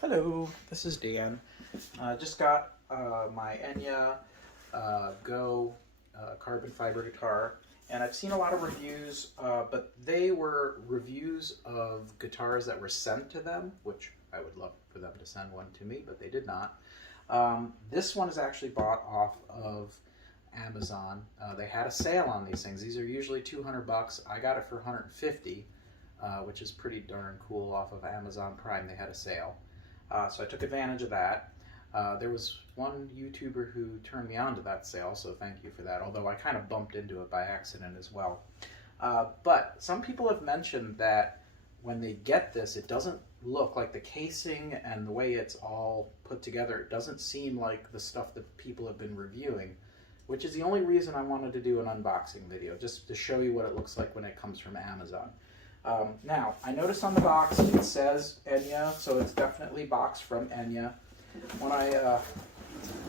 Hello, this is Dan. Just got my Enya Go carbon fiber guitar, and I've seen a lot of reviews, but they were reviews of guitars that were sent to them, which I would love for them to send one to me, but they did not. This one is actually bought off of Amazon. They had a sale on these things. These are usually $200. I got it for $150, which is pretty darn cool off of Amazon Prime. They had a sale. So I took advantage of that. There was one YouTuber who turned me on to that sale, so thank you for that, although I kind of bumped into it by accident as well. But some people have mentioned that when they get this, it doesn't look like the casing and the way it's all put together, it doesn't seem like the stuff that people have been reviewing, which is the only reason I wanted to do an unboxing video, just to show you what it looks like when it comes from Amazon. Now, I noticed on the box it says Enya, so it's definitely boxed from Enya. When I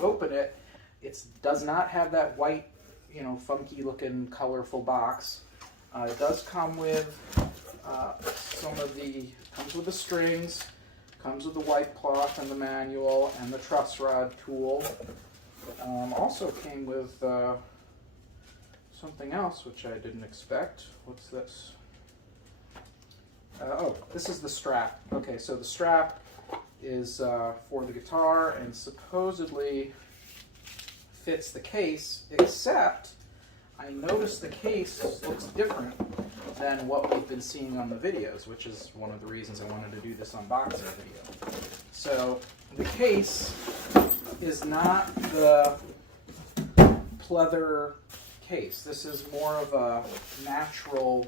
open it, it does not have that white, funky looking, colorful box. It does come with comes with the strings, comes with the white cloth and the manual and the truss rod tool. Also came with something else which I didn't expect. What's this? This is the strap. Okay, so the strap is for the guitar and supposedly fits the case, except I noticed the case looks different than what we've been seeing on the videos, which is one of the reasons I wanted to do this unboxing video. So the case is not the pleather case. This is more of a natural,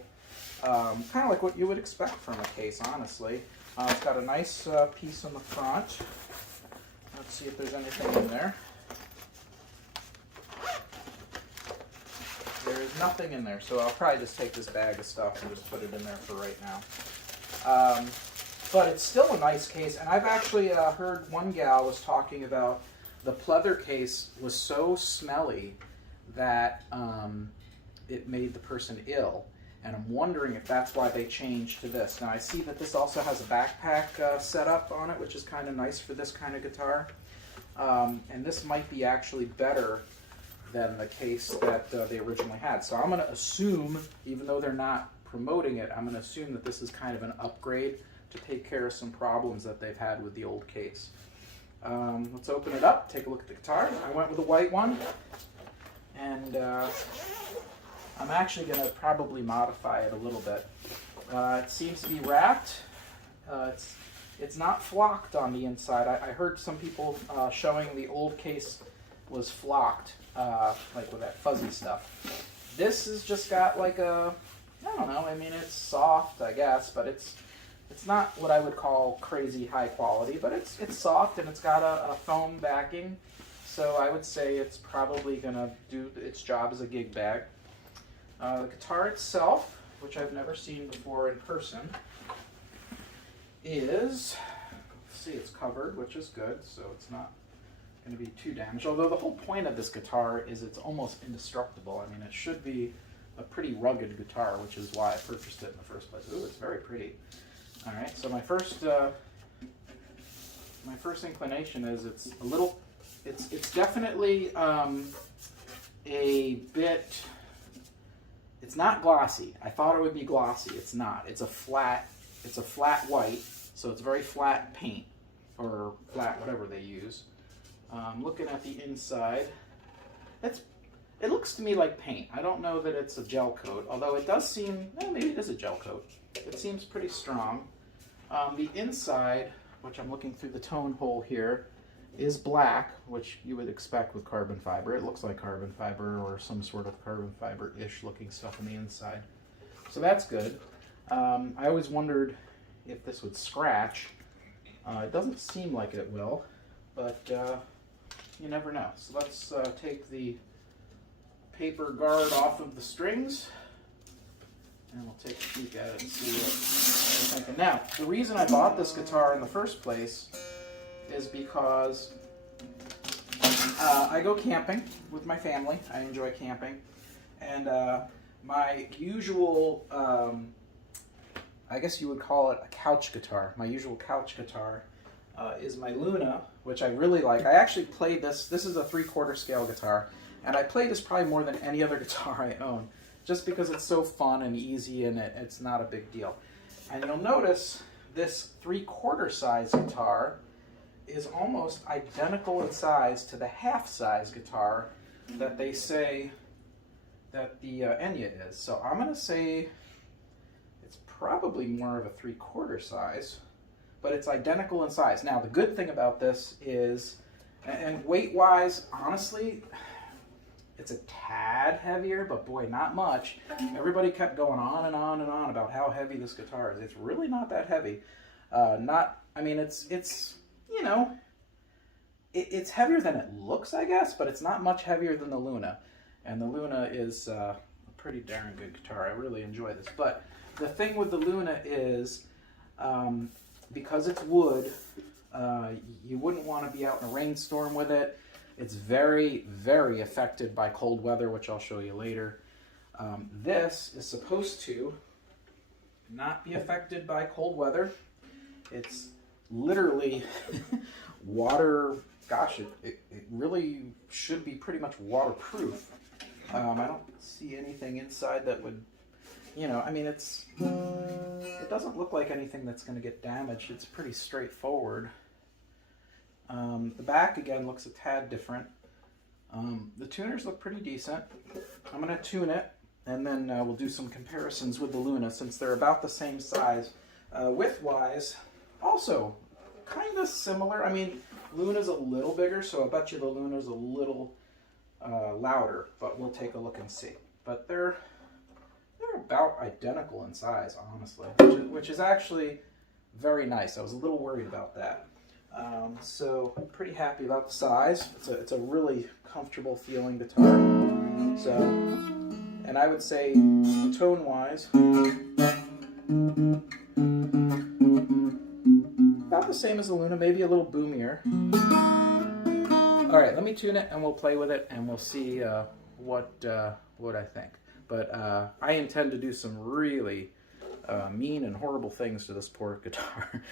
kind of like what you would expect from a case, honestly. It's got a nice piece on the front. Let's see if there's anything in there. There is nothing in there, so I'll probably just take this bag of stuff and just put it in there for right now. But it's still a nice case, and I've actually heard one gal was talking about the pleather case was so smelly that it made the person ill. And I'm wondering if that's why they changed to this. Now I see that this also has a backpack setup on it, which is kind of nice for this kind of guitar. And this might be actually better than the case that they originally had. So I'm going to assume, even though they're not promoting it, I'm going to assume that this is kind of an upgrade to take care of some problems that they've had with the old case. Let's open it up, take a look at the guitar. I went with a white one. And I'm actually going to probably modify it a little bit. It seems to be wrapped. It's not flocked on the inside. I heard some people showing the old case was flocked, like with that fuzzy stuff. This has just got like a, I don't know, I mean it's soft, I guess, but it's not what I would call crazy high quality, but it's soft and it's got a foam backing. So I would say it's probably going to do its job as a gig bag. The guitar itself, which I've never seen before in person, is, let's see, it's covered, which is good, so it's not going to be too damaged. Although the whole point of this guitar is it's almost indestructible. I mean, it should be a pretty rugged guitar, which is why I purchased it in the first place. Ooh, it's very pretty. All right, so my first inclination is it's a little, it's definitely a bit. It's not glossy. I thought it would be glossy. It's not. It's a flat white, so it's very flat paint, or flat whatever they use. Looking at the inside, it looks to me like paint. I don't know that it's a gel coat, although it does seem, maybe it is a gel coat. It seems pretty strong. The inside, which I'm looking through the tone hole here, is black, which you would expect with carbon fiber. It looks like carbon fiber or some sort of carbon fiber-ish looking stuff on the inside. So that's good. I always wondered if this would scratch. It doesn't seem like it will, but you never know. So let's take the paper guard off of the strings, and we'll take a peek at it and see what we're thinking. Now, the reason I bought this guitar in the first place is because I go camping with my family. I enjoy camping. And my usual, I guess you would call it a couch guitar, my usual couch guitar is my Luna, which I really like. I actually played this. This is a 3/4 scale guitar, and I play this probably more than any other guitar I own, just because it's so fun and easy and it's not a big deal. And you'll notice this 3/4 size guitar is almost identical in size to the half size guitar that they say that the Enya is. So I'm going to say it's probably more of a 3/4 size, but it's identical in size. Now the good thing about this is, and weight wise, honestly, it's a tad heavier, but boy, not much. Everybody kept going on and on and on about how heavy this guitar is. It's really not that heavy. I mean, it's you know, it's heavier than it looks, I guess, but it's not much heavier than the Luna. And the Luna is a pretty darn good guitar. I really enjoy this. But the thing with the Luna is, because it's wood, you wouldn't want to be out in a rainstorm with it. It's very, very affected by cold weather, which I'll show you later. This is supposed to not be affected by cold weather. It's literally water. Gosh, it really should be pretty much waterproof. I don't see anything inside that would, you know, I mean, it doesn't look like anything that's going to get damaged. It's pretty straightforward. The back, again, looks a tad different. The tuners look pretty decent. I'm going to tune it, and then we'll do some comparisons with the Luna, since they're about the same size. Width-wise, also kind of similar. I mean, Luna's a little bigger, so I bet you the Luna's a little louder, but we'll take a look and see. But they're about identical in size, honestly, which is actually very nice. I was a little worried about that. So I'm pretty happy about the size. It's a really comfortable feeling guitar. So, and I would say tone-wise, about the same as the Luna, maybe a little boomier. All right, let me tune it and we'll play with it and we'll see what I think. But I intend to do some really mean and horrible things to this poor guitar.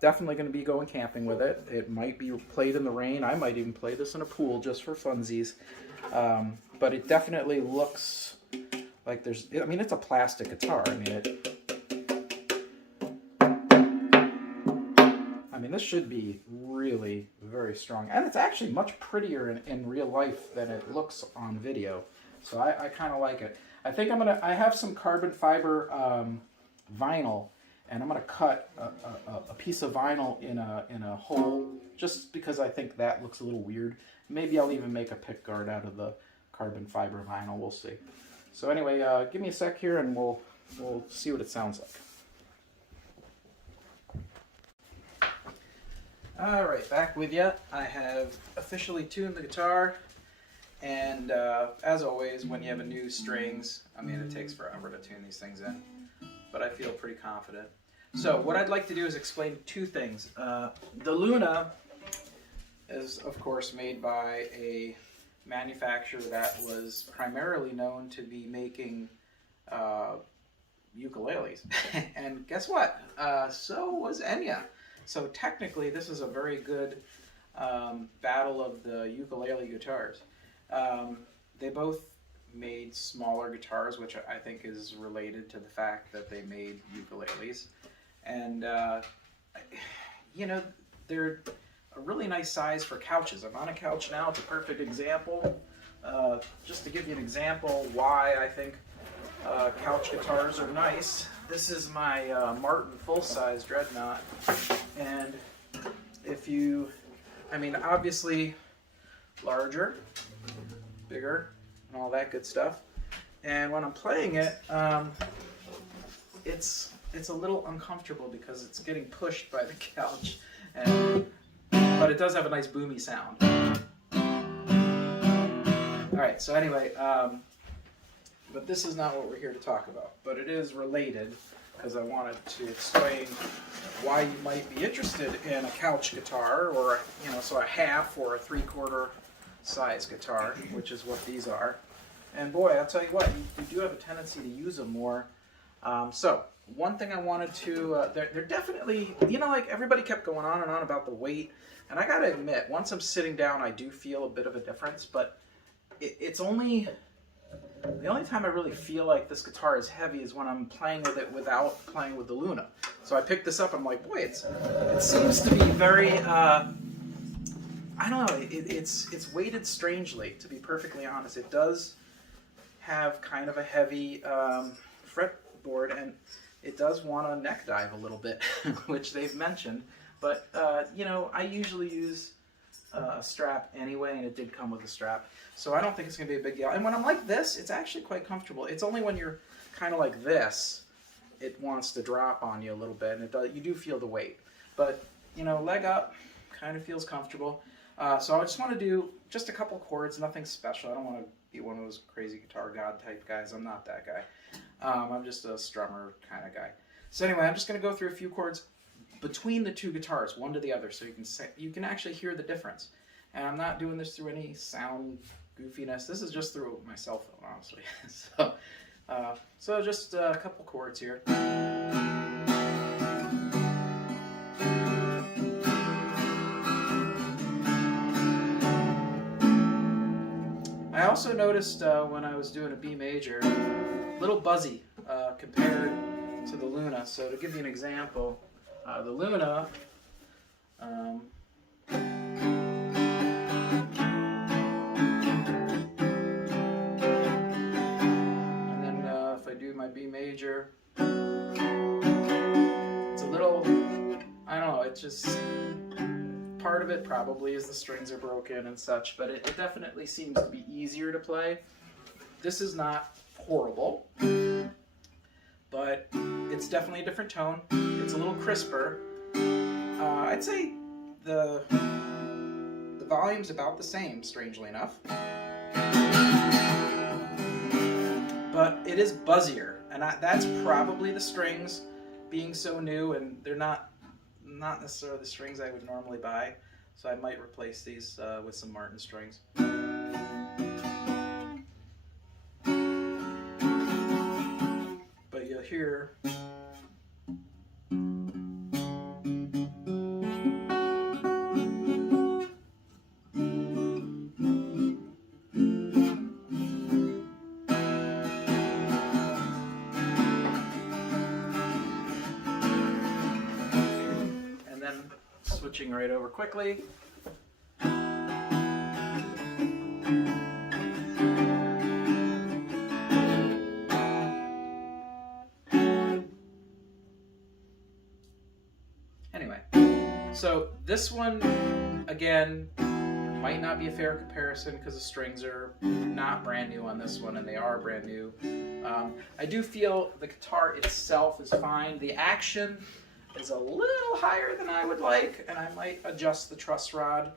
Definitely going to be going camping with it. It might be played in the rain. I might even play this in a pool just for funsies. But it definitely looks like there's, I mean, it's a plastic guitar. I mean, this should be really very strong. And it's actually much prettier in real life than it looks on video. So I kind of like it. I think I have some carbon fiber vinyl, and I'm gonna cut a piece of vinyl in a hole, just because I think that looks a little weird. Maybe I'll even make a pick guard out of the carbon fiber vinyl. We'll see. So anyway, give me a sec here, and we'll see what it sounds like. All right, back with you. I have officially tuned the guitar. And as always, when you have a new strings, I mean, it takes forever to tune these things in, but I feel pretty confident. So what I'd like to do is explain two things. The Luna is, of course, made by a manufacturer that was primarily known to be making ukuleles. And guess what? So was Enya. So technically, this is a very good battle of the ukulele guitars. They both made smaller guitars, which I think is related to the fact that they made ukuleles. And, you know, they're a really nice size for couches. I'm on a couch now. It's a perfect example. Just to give you an example why I think couch guitars are nice. This is my Martin full-size Dreadnought. And if you, I mean, obviously larger, bigger, and all that good stuff. And when I'm playing it, it's a little uncomfortable because it's getting pushed by the couch, but it does have a nice boomy sound. All right, so anyway, but this is not what we're here to talk about, but it is related because I wanted to explain why you might be interested in a couch guitar, or so a half or a 3/4 size guitar, which is what these are. And boy, I'll tell you what, you do have a tendency to use them more. So one thing I wanted to, they're definitely, you know, like everybody kept going on and on about the weight, and I gotta admit, once I'm sitting down, I do feel a bit of a difference, but it's only, the only time I really feel like this guitar is heavy is when I'm playing with it without playing with the Luna. So I picked this up, I'm like, boy, it seems to be very, I don't know, it's weighted strangely, to be perfectly honest. It does have kind of a heavy fretboard, and it does want to neck dive a little bit, which they've mentioned. But, you know, I usually use a strap anyway, and it did come with a strap. So I don't think it's going to be a big deal. And when I'm like this, it's actually quite comfortable. It's only when you're kind of like this, it wants to drop on you a little bit, and you do feel the weight. But, you know, leg up, kind of feels comfortable. So I just want to do just a couple chords, nothing special. I don't want to be one of those crazy guitar god type guys. I'm not that guy. I'm just a strummer kind of guy. So anyway, I'm just going to go through a few chords between the two guitars, one to the other, so you can actually hear the difference. And I'm not doing this through any sound goofiness. This is just through my cell phone, honestly. So just a couple chords here. I also noticed when I was doing a B major, a little buzzy compared to the Luna. So to give you an example, the Luna, and then if I do my B major, it's a little, I don't know, it's just, part of it probably is the strings are broken and such, but it definitely seems to be easier to play. This is not horrible, but it's definitely a different tone. It's a little crisper. I'd say the volume's about the same, strangely enough. But it is buzzier, and that's probably the strings being so new, and they're not necessarily the strings I would normally buy. So I might replace these with some Martin strings. But you'll hear switching right over quickly. Anyway, so this one, again, might not be a fair comparison because the strings are not brand new on this one, and they are brand new. I do feel the guitar itself is fine. The action is a little higher than I would like, and I might adjust the truss rod.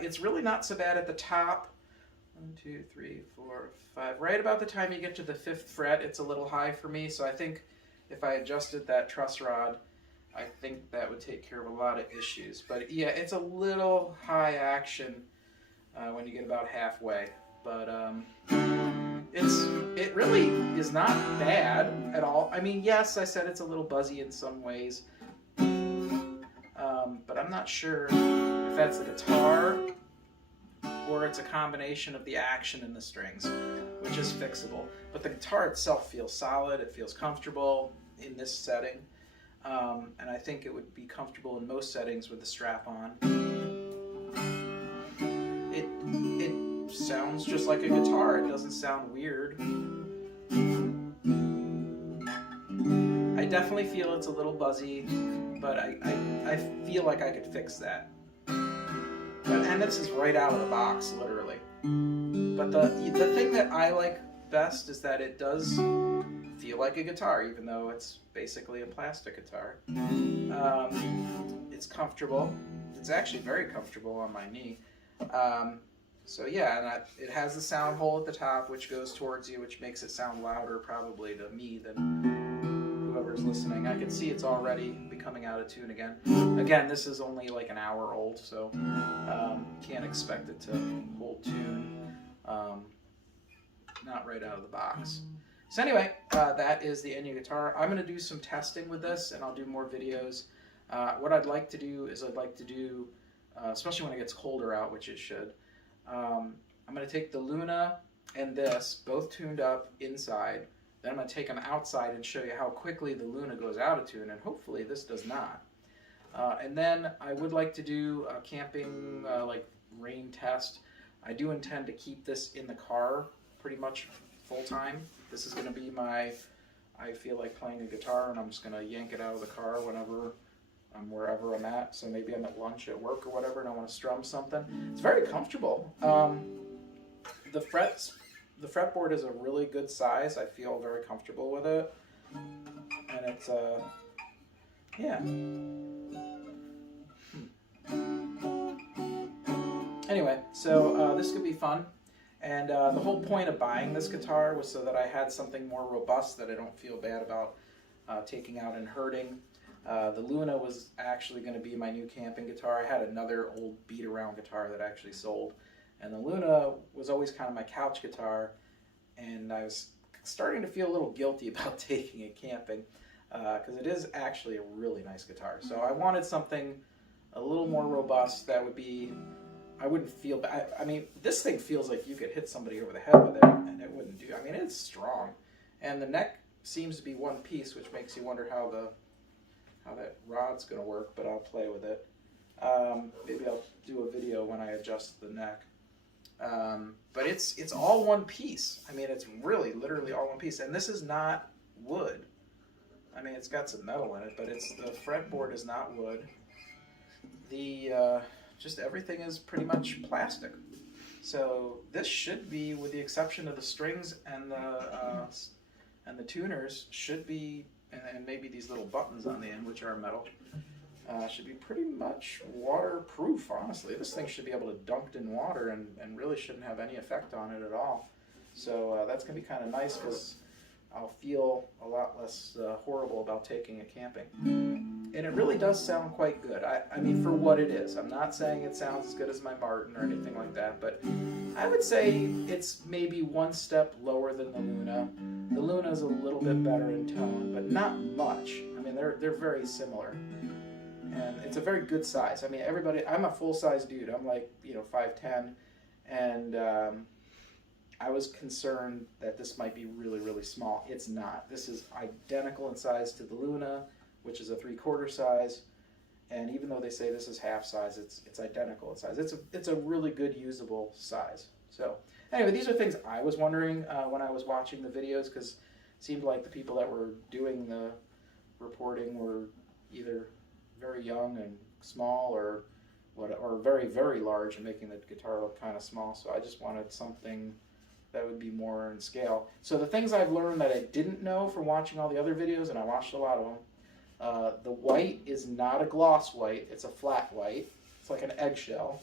It's really not so bad at the top. 1, 2, 3, 4, 5. Right about the time you get to the 5th fret, it's a little high for me, so I think if I adjusted that truss rod, I think that would take care of a lot of issues. But yeah, it's a little high action when you get about halfway. But it really is not bad at all. I mean, yes, I said it's a little buzzy in some ways, but I'm not sure if that's the guitar or it's a combination of the action and the strings, which is fixable. But the guitar itself feels solid, it feels comfortable in this setting, and I think it would be comfortable in most settings with the strap on. It sounds just like a guitar, it doesn't sound weird. I definitely feel it's a little buzzy, but I feel like I could fix that. And this is right out of the box, literally. But the thing that I like best is that it does feel like a guitar, even though it's basically a plastic guitar. It's comfortable. It's actually very comfortable on my knee. So yeah, and it has the sound hole at the top, which goes towards you, which makes it sound louder probably to me than whoever's listening. I can see it's already becoming out of tune again. Again, this is only like an hour old, so can't expect it to hold tune. Not right out of the box. So anyway, that is the Enya guitar. I'm going to do some testing with this, and I'll do more videos. What I'd like to do is especially when it gets colder out, which it should, I'm going to take the Luna and this, both tuned up inside. Then I'm going to take them outside and show you how quickly the Luna goes out of tune, and hopefully this does not. And then I would like to do a camping like rain test. I do intend to keep this in the car pretty much full time. This is going to be I feel like playing a guitar, and I'm just going to yank it out of the car whenever I'm wherever I'm at. So maybe I'm at lunch at work or whatever, and I want to strum something. It's very comfortable. The fretboard is a really good size. I feel very comfortable with it, and it's yeah. Anyway, so this could be fun. And the whole point of buying this guitar was so that I had something more robust that I don't feel bad about taking out and hurting. The Luna was actually going to be my new camping guitar. I had another old beat-around guitar that I actually sold. And the Luna was always kind of my couch guitar. And I was starting to feel a little guilty about taking it camping because it is actually a really nice guitar. So I wanted something a little more robust that would be... I wouldn't feel bad. I mean, this thing feels like you could hit somebody over the head with it, and it wouldn't do. I mean, it's strong, and the neck seems to be one piece, which makes you wonder how that rod's going to work. But I'll play with it. Maybe I'll do a video when I adjust the neck. But it's all one piece. I mean, it's really literally all one piece, and this is not wood. I mean, it's got some metal in it, but the fretboard is not wood. Just everything is pretty much plastic. So this should be, with the exception of the strings and the tuners, should be, and maybe these little buttons on the end, which are metal, should be pretty much waterproof, honestly. This thing should be able to dunk in water and really shouldn't have any effect on it at all. So that's going to be kind of nice because I'll feel a lot less horrible about taking it camping. And it really does sound quite good. I mean, for what it is. I'm not saying it sounds as good as my Martin or anything like that, but I would say it's maybe one step lower than the Luna. The Luna is a little bit better in tone, but not much. I mean, they're very similar. And it's a very good size. I mean, I'm a full-size dude. I'm like, 5'10", and I was concerned that this might be really, really small. It's not. This is identical in size to the Luna, which is a 3/4 size, and even though they say this is half size, it's identical in size. It's a really good usable size. So anyway, these are things I was wondering when I was watching the videos, because it seemed like the people that were doing the reporting were either very young and small or very, very large and making the guitar look kind of small. So I just wanted something that would be more in scale. So the things I've learned that I didn't know from watching all the other videos, and I watched a lot of them, the white is not a gloss white, it's a flat white. It's like an eggshell.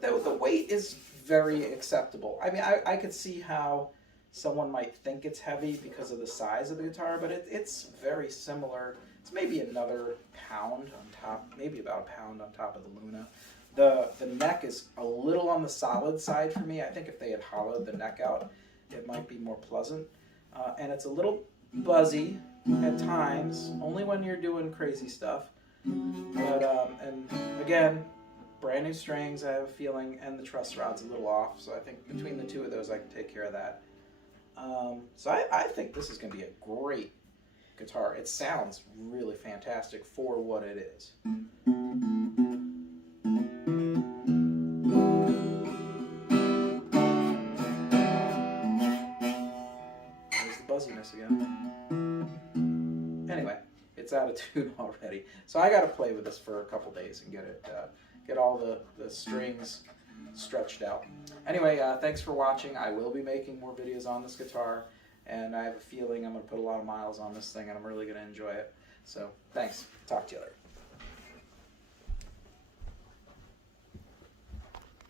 The weight is very acceptable. I mean, I could see how someone might think it's heavy because of the size of the guitar, but it's very similar. It's maybe another pound on top, maybe about a pound on top of the Luna. The neck is a little on the solid side for me. I think if they had hollowed the neck out, it might be more pleasant. And it's a little buzzy at times, only when you're doing crazy stuff. But and again, brand new strings, I have a feeling, and the truss rod's a little off. So I think between the two of those, I can take care of that. So I think this is going to be a great guitar. It sounds really fantastic for what it is. Buzziness again. Anyway, it's out of tune already, so I got to play with this for a couple days and get all the strings stretched out. Anyway, thanks for watching. I will be making more videos on this guitar, and I have a feeling I'm going to put a lot of miles on this thing, and I'm really going to enjoy it. So thanks. Talk to you later.